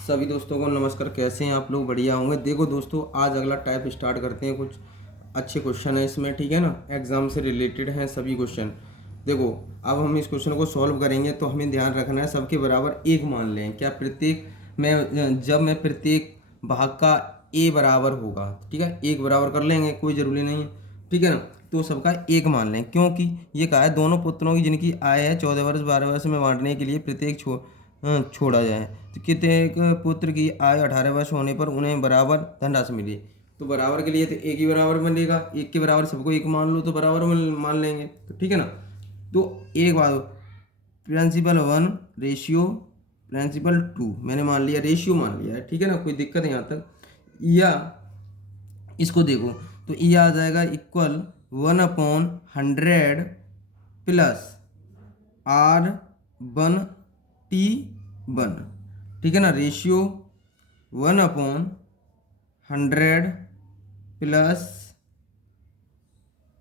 सभी दोस्तों को नमस्कार। कैसे हैं आप लोग? बढ़िया होंगे। देखो दोस्तों, आज अगला टाइप स्टार्ट करते हैं। कुछ अच्छे क्वेश्चन है इसमें, ठीक है ना। एग्जाम से रिलेटेड हैं सभी क्वेश्चन। देखो, अब हम इस क्वेश्चन को सॉल्व करेंगे तो हमें ध्यान रखना है सबके बराबर एक मान लें। क्या प्रत्येक मैं जब मैं प्रत्येक भाग का ए बराबर होगा, ठीक है, एक बराबर कर लेंगे, कोई ज़रूरी नहीं है, ठीक है ना। तो सबका एक मान लें, क्योंकि ये कहा है दोनों पुत्रों की जिनकी आय है 14 वर्ष 12 वर्ष में बांटने के लिए प्रत्येक छोड़ा जाए। तो कितने एक पुत्र की आयु 18 वर्ष होने पर उन्हें बराबर धनराशि मिली। तो बराबर के लिए तो एक ही बराबर बनेगा, एक के बराबर सबको एक मान लो तो बराबर मान लेंगे, तो ठीक है ना। तो एक बात, प्रिंसिपल 1 रेशियो प्रिंसिपल 2 मैंने मान लिया, रेशियो मान लिया है, ठीक है ना, कोई दिक्कत है यहाँ तक। या इसको देखो, तो ये आ जाएगा इक्वल 1/100 प्लस R1T1, ठीक है ना। रेशियो 1/100 प्लस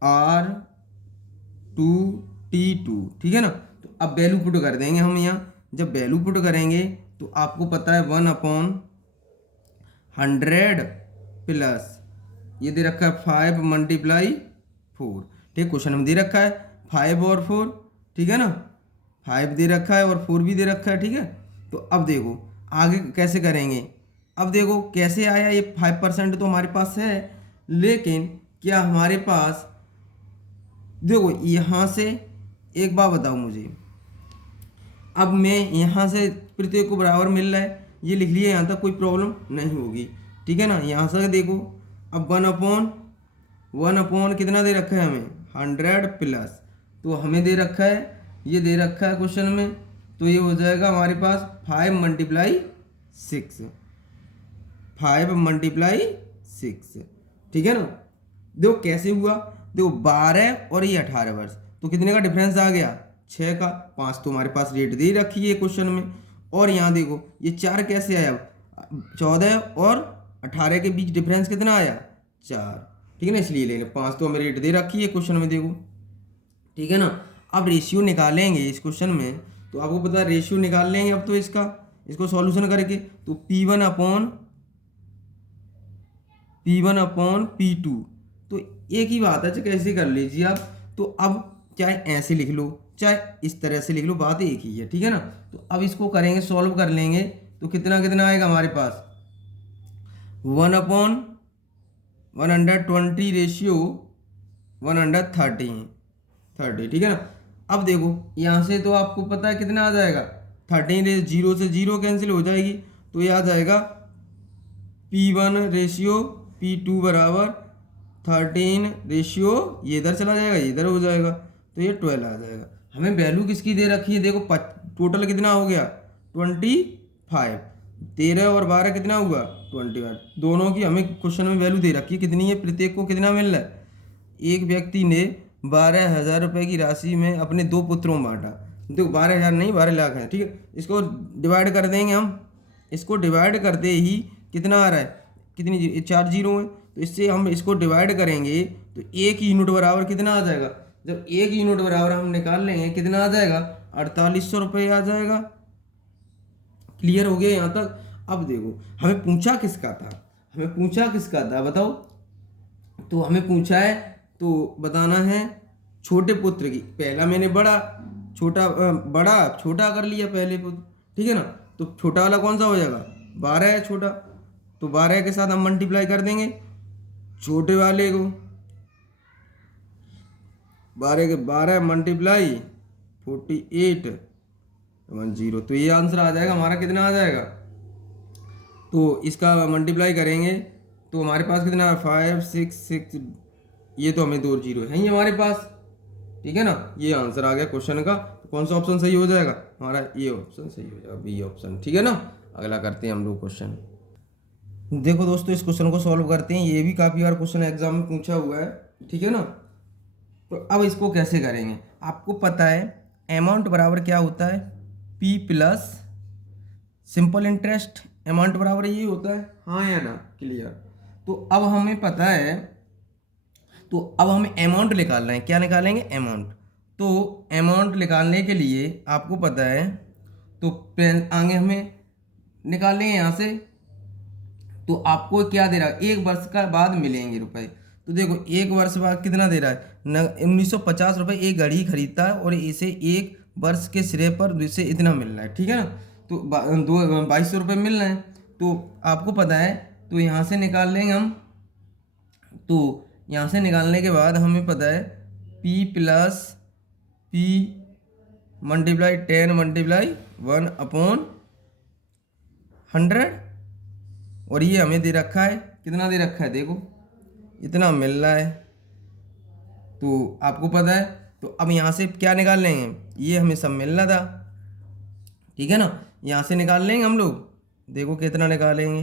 R2T2, ठीक है ना। तो अब वैल्यू पुट कर देंगे हम यहाँ। जब वैल्यू पुट करेंगे तो आपको पता है 1/100 प्लस ये दे रखा है 5 × 4, ठीक। क्वेश्चन में दे रखा है 5 और 4, ठीक है ना। 5 दे रखा है और 4 भी दे रखा है, ठीक है। तो अब देखो आगे कैसे करेंगे। अब देखो कैसे आया, ये 5% तो हमारे पास है, लेकिन क्या हमारे पास, देखो यहाँ से एक बात बताओ मुझे। अब मैं यहाँ से प्रत्येक को बराबर मिल रहा है, ये लिख लिया, यहाँ तक कोई प्रॉब्लम नहीं होगी, ठीक है ना। यहाँ से देखो, अब 1/1 कितना दे रखा है हमें, 100 प्लस, तो हमें दे रखा है, ये दे रखा है क्वेश्चन में, तो ये हो जाएगा हमारे पास 5 × 6, 5 × 6, ठीक है ना। देखो कैसे हुआ, देखो 12 और ये 18 वर्ष, तो कितने का डिफरेंस आ गया, 6 का। 5 तो हमारे पास रेट दे रखी है क्वेश्चन में। और यहाँ देखो ये 4 कैसे आया, 14 और 18 के बीच डिफरेंस कितना आया, 4, ठीक है ना, इसलिए लेंगे। 5 तो हमें रेट दे रखी है क्वेश्चन में, देखो, ठीक है ना। अब रेशियो निकालेंगे इस क्वेश्चन में, तो आपको पता है रेशियो निकाल लेंगे अब तो इसको सॉल्यूशन करके। तो P1/P2, तो एक ही बात है, चाहे कैसे कर लीजिए आप। तो अब चाहे ऐसे लिख लो चाहे इस तरह से लिख लो, बात एक ही है, ठीक है ना। तो अब इसको करेंगे, सॉल्व कर लेंगे, तो कितना कितना आएगा हमारे पास, 1/120 रेशियो 130, ठीक है ना। अब देखो यहाँ से तो आपको पता है कितना आ जाएगा, 13, 0 से 0 कैंसिल हो जाएगी, तो ये आ जाएगा P1/P2 बराबर 13 रेशियो, ये इधर चला जाएगा, ये इधर हो जाएगा, तो ये 12 आ जाएगा। हमें वैल्यू किसकी दे रखी है, देखो टोटल कितना हो गया, 25, 13 और 12 कितना हुआ, 21। दोनों की हमें क्वेश्चन में वैल्यू दे रखी है, कितनी है, प्रत्येक को कितना मिल रहा है। एक व्यक्ति ने 12,000 रुपये की राशि में अपने 2 पुत्रों में बांटा। देखो 12,000 नहीं, 12 लाख है, ठीक है। इसको डिवाइड कर देंगे हम, इसको डिवाइड करते ही कितना आ रहा है, कितनी 4 जीरो है, तो इससे हम इसको डिवाइड करेंगे तो एक यूनिट बराबर कितना आ जाएगा। जब एक यूनिट बराबर हम निकाल लेंगे कितना आ जाएगा, 4800 रुपये आ जाएगा। क्लियर हो गया यहाँ तक। अब देखो हमें पूछा किसका था, हमें पूछा किसका था बताओ। तो हमें पूछा है, तो बताना है छोटे पुत्र की। पहला मैंने बड़ा छोटा कर लिया पहले पुत्र, ठीक है ना। तो छोटा वाला कौन सा हो जाएगा, 12 है छोटा, तो 12 के साथ हम मल्टीप्लाई कर देंगे छोटे वाले को। 12 के 12 मल्टीप्लाई 4810, तो ये आंसर आ जाएगा हमारा, कितना आ जाएगा। तो इसका मल्टीप्लाई करेंगे तो हमारे पास कितना है, 5 6 6, ये तो हमें 2 जीरो है ही हमारे पास, ठीक है ना। ये आंसर आ गया क्वेश्चन का। तो कौन सा ऑप्शन सही हो जाएगा हमारा, ये ऑप्शन सही हो जाएगा, बी ऑप्शन, ठीक है ना। अगला करते हैं हम लोग क्वेश्चन। देखो दोस्तों इस क्वेश्चन को सॉल्व करते हैं, ये भी काफ़ी बार क्वेश्चन एग्जाम में पूछा हुआ है, ठीक है ना। तो अब इसको कैसे करेंगे, आपको पता है अमाउंट बराबर क्या होता है, P plus simple interest. Amount बराबर यही होता है, हाँ या ना, क्लियर। तो अब हमें पता है, तो अब हमें अमाउंट निकालना है, क्या निकालेंगे, अमाउंट। तो अमाउंट निकालने के लिए आपको पता है, तो आगे हमें निकाल लेंगे यहाँ से, तो आपको क्या दे रहा है, 1 वर्ष का बाद मिलेंगे रुपए। तो देखो 1 वर्ष बाद कितना दे रहा है, 1950 रुपये एक घड़ी खरीदता है और इसे 1 वर्ष के श्रेय पर इसे इतना मिल रहा है, ठीक है ना। तो 2200 रुपये मिल रहे हैं, तो आपको पता है, तो यहाँ से निकाल लेंगे हम। तो यहाँ से निकालने के बाद हमें पता है P plus P multiply 10 multiply 1/100, और ये हमें दे रखा है, कितना दे रखा है, देखो इतना मिल रहा है, तो आपको पता है। तो अब यहाँ से क्या निकाल लेंगे, ये हमें सब मिल रहा था, ठीक है ना। यहाँ से निकाल लेंगे हम लोग, देखो कितना निकालेंगे।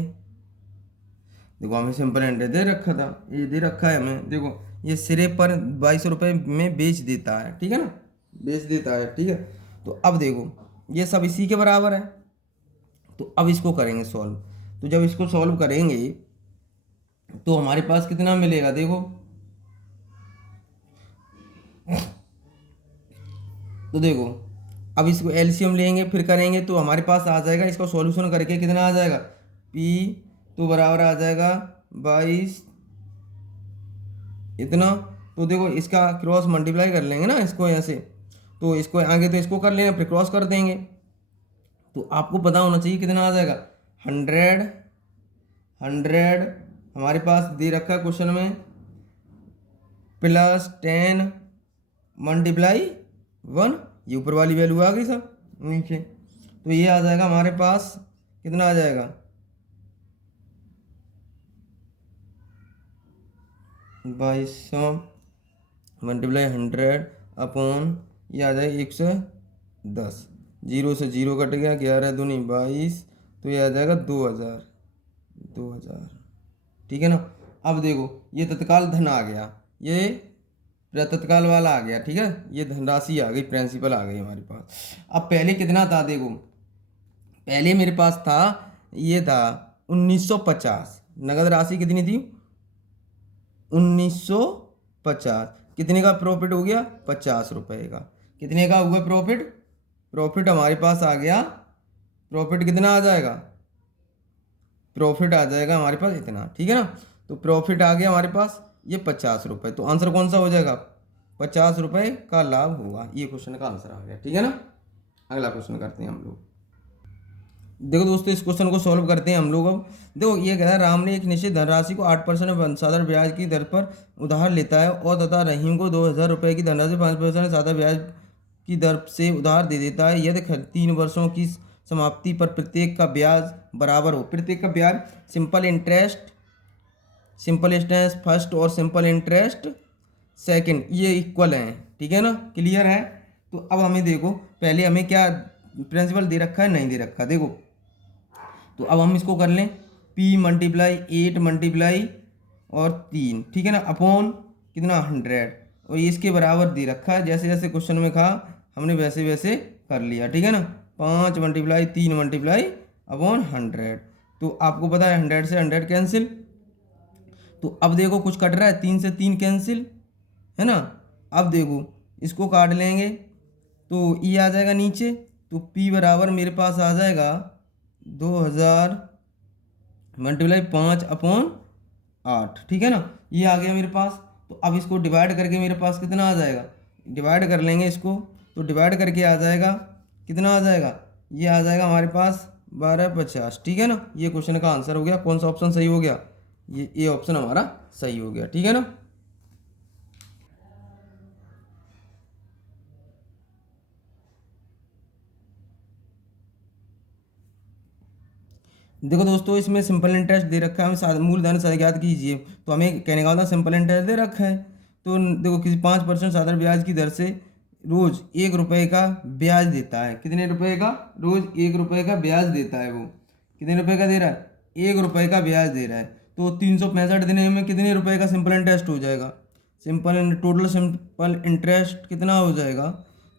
देखो हमें सिंपल इंटरेस्ट दे रखा था, ये दे रखा है हमें, देखो ये सिरे पर 2200 रुपये में बेच देता है, ठीक है ना, बेच देता है, ठीक है। तो अब देखो ये सब इसी के बराबर है, तो अब इसको करेंगे सॉल्व। तो जब इसको सॉल्व करेंगे तो हमारे पास कितना मिलेगा, देखो तो देखो अब इसको एलसीएम लेंगे फिर करेंगे, तो हमारे पास आ जाएगा, इसको सॉल्यूशन करके कितना आ जाएगा, P तो बराबर आ जाएगा 22 इतना। तो देखो इसका क्रॉस मल्टीप्लाई कर लेंगे ना इसको ऐसे, तो इसको आगे तो इसको कर लेंगे फिर क्रॉस कर देंगे, तो आपको पता होना चाहिए कितना आ जाएगा, 100 हमारे पास दे रखा है क्वेश्चन में, प्लस 10 मल्टीप्लाई 1, ये ऊपर वाली वैल्यू आ गई सब नीचे, तो ये आ जाएगा हमारे पास, कितना आ जाएगा, 2200 मल्टीप्लाई 100 ये आ जाएगा 110, 0 से 0 कट गया, 11 दूनी 22, तो ये आ जाएगा 2000, ठीक है ना। अब देखो ये तत्काल धन आ गया, ये तत्काल वाला आ गया, ठीक है, ये धनराशि आ गई, प्रिंसिपल आ गई हमारे पास। अब पहले कितना था, देखो पहले मेरे पास था, ये था 1950, नगद राशि कितनी थी 1950, कितने का प्रॉफिट हो गया 50 रुपये का, कितने का हुआ प्रॉफिट हमारे पास आ गया, प्रॉफिट कितना आ जाएगा, प्रॉफिट आ जाएगा हमारे पास इतना, ठीक है ना। तो प्रॉफिट आ गया हमारे पास ये 50 रुपये, तो आंसर कौन सा हो जाएगा, 50 रुपये का लाभ होगा, ये क्वेश्चन का आंसर आ गया, ठीक है ना। अगला क्वेश्चन करते हैं हम लोग। देखो दोस्तों इस क्वेश्चन को सॉल्व करते हैं हम लोग। अब देखो ये कह रहा है राम ने एक निश्चित धनराशि को 8% साधारण ब्याज की दर पर उधार लेता है और तथा रहीम को 2000 रुपये की धनराशि 5% साधारण ब्याज की दर से उधार दे देता है, यदि 3 वर्षों की समाप्ति पर प्रत्येक का ब्याज बराबर हो। प्रत्येक का ब्याज सिंपल इंटरेस्ट फर्स्ट और सिंपल इंटरेस्ट सेकंड ये इक्वल हैं, ठीक है ना, क्लियर है। तो अब हमें देखो पहले हमें क्या प्रिंसिपल दे रखा है, नहीं दे रखा, देखो तो अब हम इसको कर लें, P मल्टीप्लाई 8 मल्टीप्लाई और 3, ठीक है ना, अपॉन कितना 100, और इसके बराबर दे रखा है, जैसे जैसे क्वेश्चन में कहा हमने वैसे वैसे कर लिया, ठीक है ना। 5 मल्टीप्लाई 3 मल्टीप्लाई अपॉन 100, तो आपको पता है 100 से 100 कैंसिल, तो अब देखो कुछ कट रहा है, 3 से 3 कैंसिल है ना। अब देखो इसको काट लेंगे तो ये आ जाएगा नीचे, तो P बराबर मेरे पास आ जाएगा 2000 मल्टीप्लाई 5/8, ठीक है ना, ये आ गया मेरे पास। तो अब इसको डिवाइड करके मेरे पास कितना आ जाएगा, डिवाइड कर लेंगे इसको, तो डिवाइड करके आ जाएगा कितना आ जाएगा, ये आ जाएगा हमारे पास 1250, ठीक है ना। ये क्वेश्चन का आंसर हो गया। कौन सा ऑप्शन सही हो गया, ये ऑप्शन हमारा सही हो गया, ठीक है ना। देखो दोस्तों इसमें सिंपल इंटरेस्ट दे रखा है, हमें मूलधन ज्ञात कीजिए, तो हमें कहने का मतलब सिंपल इंटरेस्ट दे रखा है, तो देखो किसी 5% साधारण ब्याज की दर से रोज 1 रुपये का ब्याज देता है, कितने रुपए का, रोज 1 रुपये का ब्याज देता है, वो कितने रुपए का दे रहा है, 1 रुपये का ब्याज दे रहा है, तो 365 दिन में कितने रुपए का सिंपल इंटरेस्ट हो जाएगा, टोटल सिंपल इंटरेस्ट कितना हो जाएगा,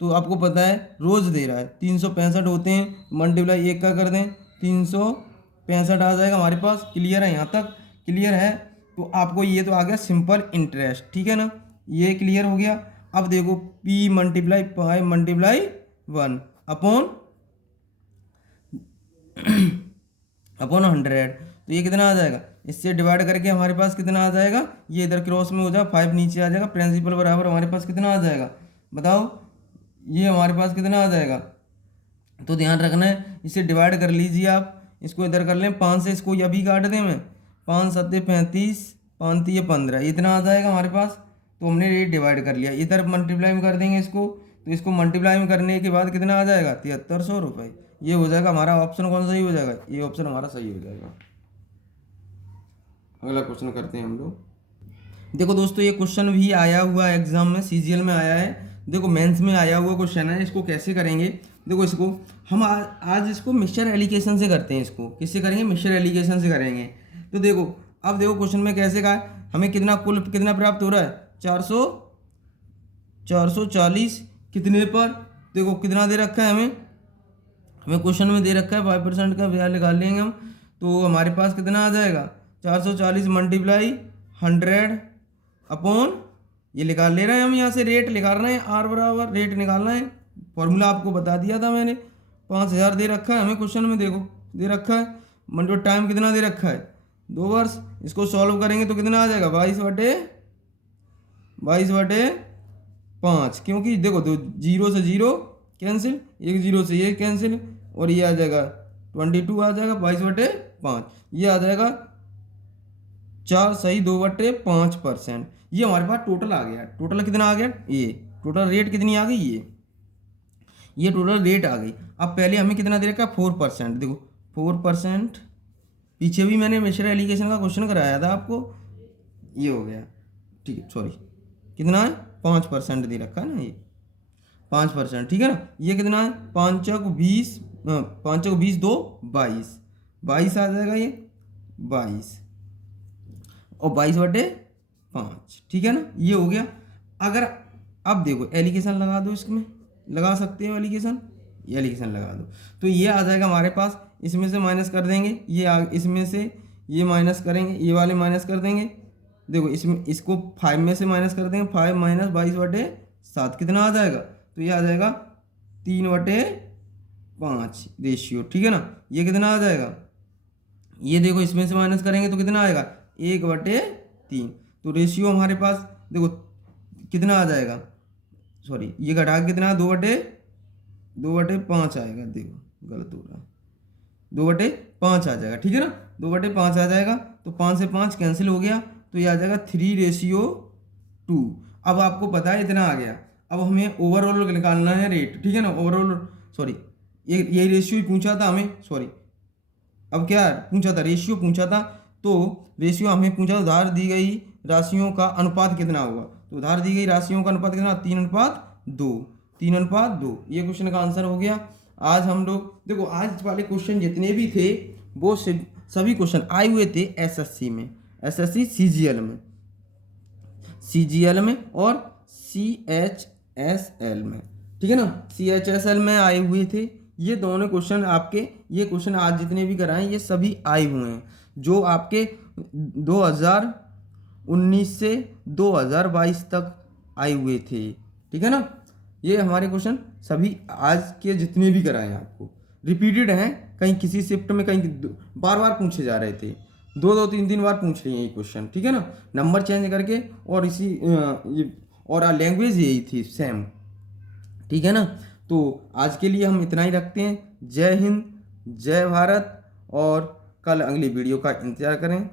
तो आपको पता है रोज दे रहा है 365 होते हैं, मल्टीप्लाई 1 का कर दें 365 आ जाएगा हमारे पास। क्लियर है, यहाँ तक क्लियर है। तो आपको ये तो आ गया सिंपल इंटरेस्ट, ठीक है ना, ये क्लियर हो गया। अब देखो P multiply 5 multiply 1 upon upon 100, तो ये कितना आ जाएगा, इससे डिवाइड करके हमारे पास कितना आ जाएगा, ये इधर क्रॉस में हो जाए 5 नीचे आ जाएगा, प्रिंसिपल बराबर हमारे पास कितना आ जाएगा बताओ, ये हमारे पास कितना आ जाएगा। तो ध्यान रखना है, इसे डिवाइड कर लीजिए आप, इसको इधर कर लें 5 से, इसको ये भी काट दें मैं, 5 7 35, 5 3 15, इतना आ जाएगा हमारे पास। तो हमने रेट डिवाइड कर लिया, इधर मल्टीप्लाई में कर देंगे इसको, तो इसको मल्टीप्लाई में करने के बाद कितना आ जाएगा 7300 रुपये। ये हो जाएगा हमारा ऑप्शन, कौन सही हो जाएगा, ये ऑप्शन हमारा सही हो जाएगा। अगला क्वेश्चन करते हैं हम लोग। देखो दोस्तों, ये क्वेश्चन भी आया हुआ एग्जाम में, सीजीएल में आया है, देखो मेंस में आया हुआ क्वेश्चन है। इसको कैसे करेंगे, देखो इसको हम आज इसको मिक्सचर एलिगेशन से करते हैं। इसको किससे करेंगे, मिक्सचर एलिगेशन से करेंगे। तो देखो अब देखो क्वेश्चन में कैसे कहा है, हमें कितना कुल कितना प्राप्त हो रहा है, 440 कितने पर, देखो कितना दे रखा है हमें क्वेश्चन में दे रखा है 5% का ब्याज निकाल लेंगे हम। तो हमारे पास कितना आ जाएगा, 440 मल्टीप्लाई 100 अपॉन, ये निकाल ले रहे हैं हम, यहाँ से रेट निकाल रहे हैं, आर बराबर रेट निकालना है, फॉर्मूला आपको बता दिया था मैंने। 5000 दे रखा है हमें क्वेश्चन में, देखो दे रखा है, मतलब टाइम कितना दे रखा है 2 वर्ष। इसको सॉल्व करेंगे तो कितना आ जाएगा 22/5, क्योंकि देखो तो 0 से 0 कैंसिल, एक 0 से ये कैंसिल, और ये आ जाएगा 22 आ जाएगा 22/5, ये आ जाएगा 4 सही 2/5%। ये हमारे पास टोटल आ गया, टोटल कितना आ गया, ये टोटल रेट कितनी आ गई, ये टोटल रेट आ गई। अब पहले हमें कितना दे रखा है 4%, देखो 4%, पीछे भी मैंने मिक्सचर एलिगेशन का क्वेश्चन कराया था आपको, ये हो गया ठीक है, सॉरी कितना है 5% दे रखा है ना, ये 5%, ठीक है ना। ये कितना है 5 चौक 20, 5 चौक 20 2 22 आ जाएगा, ये 22 और 22/5, ठीक है ना, ये हो गया। अगर अब देखो एलिगेशन लगा दो, इसमें लगा सकते हो एलिगेशन, ये एलिगेशन लगा दो, तो ये आ जाएगा हमारे पास, इसमें से माइनस कर देंगे, इसमें से ये माइनस करेंगे, ये वाले माइनस कर देंगे, देखो इसमें इसको 5 में से माइनस कर देंगे, 5 - 22/7 कितना आ जाएगा, तो ये आ जाएगा 3/5 रेशियो, ठीक है ना। ये कितना आ जाएगा, ये देखो इसमें से माइनस करेंगे तो कितना आएगा 1/3, तो रेशियो हमारे पास देखो कितना आ जाएगा, सॉरी ये घटा के कितना 2/5 आएगा, देखो गलत हो रहा है, 2/5 आ जाएगा, ठीक है ना, 2/5 आ जाएगा। तो 5 से 5 कैंसिल हो गया, तो ये आ जाएगा 3:2। अब आपको पता है इतना आ गया, अब हमें ओवरऑल निकालना है रेट, ठीक है ना, ओवरऑल, सॉरी ये रेशियो ही पूछा था हमें, सॉरी अब क्या पूछा था, रेशियो पूछा था, तो रेशियो हमें पूछा, उधार दी गई राशियों का अनुपात कितना होगा, तो उधार दी गई राशियों का अनुपात कितना 3:2, 3:2, ये क्वेश्चन का आंसर हो गया। आज हम लोग देखो आज वाले क्वेश्चन जितने भी थे वो सभी क्वेश्चन आए हुए थे एसएससी में, एसएससी सीजीएल में और सीएचएसएल में, ठीक है ना, सीएचएसएल में आए हुए थे ये दोनों क्वेश्चन आपके। ये क्वेश्चन आज जितने भी कराए ये सभी आए हुए हैं जो आपके 2019 से 2022 तक आए हुए थे, ठीक है ना। ये हमारे क्वेश्चन सभी आज के जितने भी कराए आपको रिपीटेड हैं, कहीं किसी शिफ्ट में कहीं बार बार पूछे जा रहे थे, 2-3 बार पूछ लिए ये क्वेश्चन, ठीक है ना, नंबर चेंज करके, और इसी और लैंग्वेज यही थी सेम, ठीक है ना। तो आज के लिए हम इतना ही रखते हैं। जय हिंद, जय भारत, और कल अगली वीडियो का इंतज़ार करें।